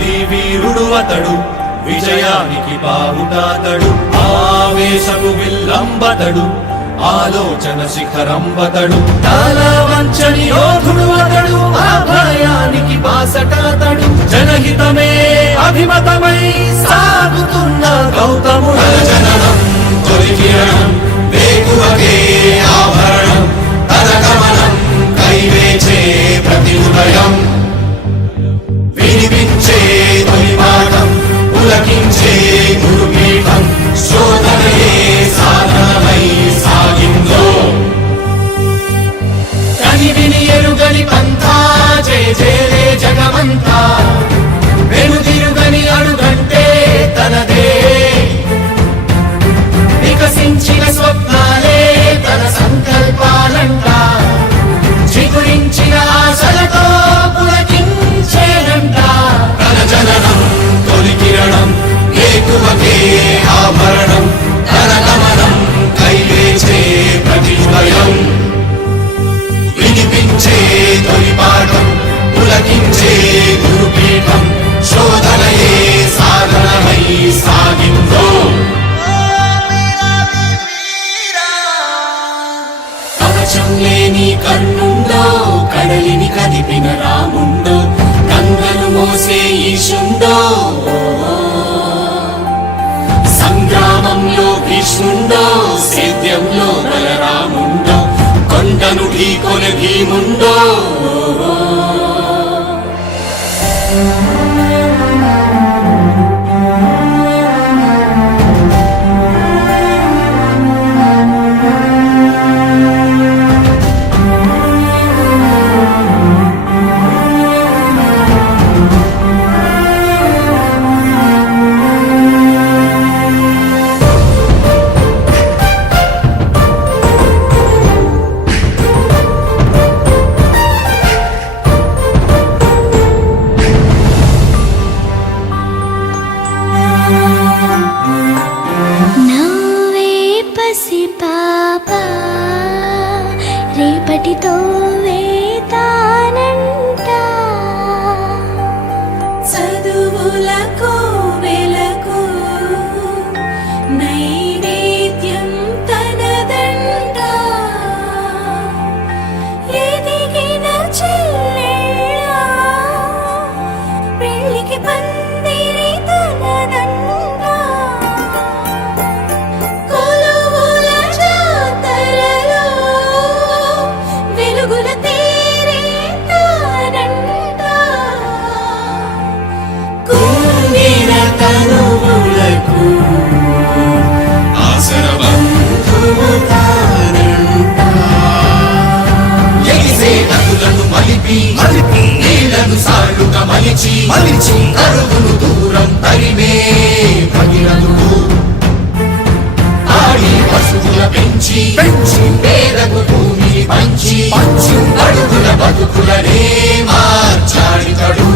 వీరుడు అతడు విజయానికి పావుటాతడు ఆవేశము విల్లంబతడు ఆలోచన శిఖరంబతడు. చాలా వంచని యోధుడు అతడు ఆ భయానికి బాసటాతడు. జనహితమే అభిమతమై సాగుతున్న గౌతముడు. పులకించే గురుపీఠం శోధనయే సాధనమై సాగిందో. కని విని ఎరుగని పంతా జయ జయలే జగమంతా. వెనుదిరుగని అడుగంటే తనదే. వికసించి నడిపిన కదిపిన గంగను మోసే ఈశుండో. సంగ్రామంలో భీష్ముండో సేద్యంలో బలరాముండో కొండను ఢీకొన భీముండో. నవ్వే పసి పాప రేపటితో వేతానండి కాచి కరువును దూరం తరిమే భగీరథుడు ఆడి పశువుల పెంచి పెంచి. పేదకు భూమిని పంచి పంచి. అడుగుల బతుకులనే మార్చాడితడు.